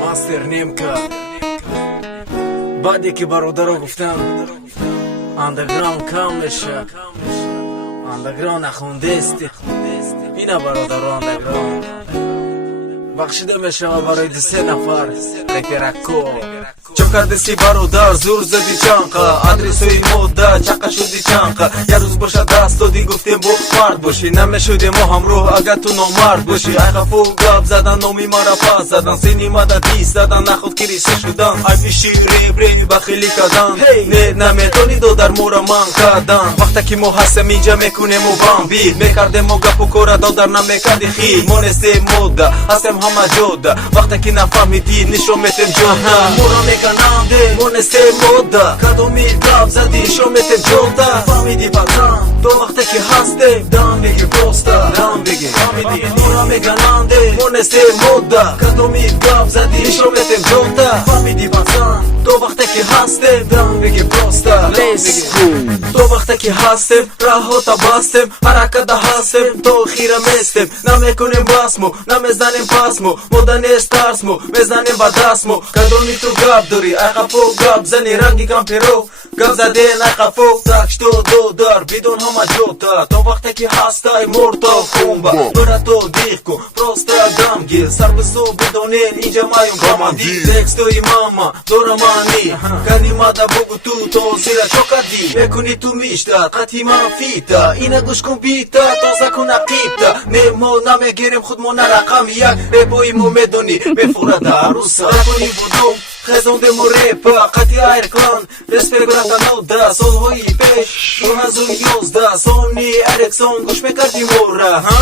ماستر نیمکا بعد یکی برادرها گفتم اندرگراند کم بشه، اندرگراند نخونده استی، اینا برادرها اندرگراند بخشیده میشه برای 3 نفر رپرکو. چو کردستی برادر زور زدی چانقا، آدرسوی مودا چقا شدی چانقا. یه روز باشه دست دادی گفتیم با مرد باشی، نمیشدی ما همراه اگر تو نامرد باشی. ای خفو گاب زدن نامی مرا پاس زدن، سینی مادا دیس زدن نخود کریسه شدن. ای بیشی ریب ریب بخیلی کردن، نه نمیتونی دو در مورا من کردن. وقتا که ما هستم اینجا میکنیم و بام بید میکردیم و گپ و کورا دو در نمیکردی خیل. ما نستیم مودا هستم همه جودا، وقتا که نفهمیدی نشون میتیم جودا. مورا میکننده ما نستیم مودا، کدومی گاب زدی شو میتیم جودا. فهمیدی پتران تو وقتا که هستیم دام بگی پروستا، دام بگی فهمیدی. مورا میکننده ما نستیم مودا، کدومی گاب زدی شو میتیم جودا. فهمیدی پتران تو وقتا که هستیم دام بگی پروستا. تو وقتا که هستیم راه تا باستیم، حرکت هستیم تو خیره میستیم. نمیکنیم باسمو نمیزنیم پاسمو، مودا نیست ترسمو میزنیم با دستمو. کدومی تو گاب داری ای خفو گاب زنی رنگی کم پیرو گاب زدین ای خفو تکش تو دو دار بدون همه جوتا. تو وقتا که هستی مرتا خونبا برا تو دیخ کن پروستا دم گیر سر بزو بدونین اینجا مایم کامندی. تکس توی ماما دورا مانی کنی مادا بگو تو زیرا چوکدی میکنی تو میشتاد قطعی من فیتا. اینه گوش کن بیتا تازه کن عقیبتا، نمو نمیگیریم خودمون رقم یک ربویمو میدونی بفورد عروسا. ربوی بودم خزونده مو ریپا قطعی ایرکلان رسپیک برکن نودا سالهایی پیش 2011 سونی اریکسون گوش میکردی مورا ها.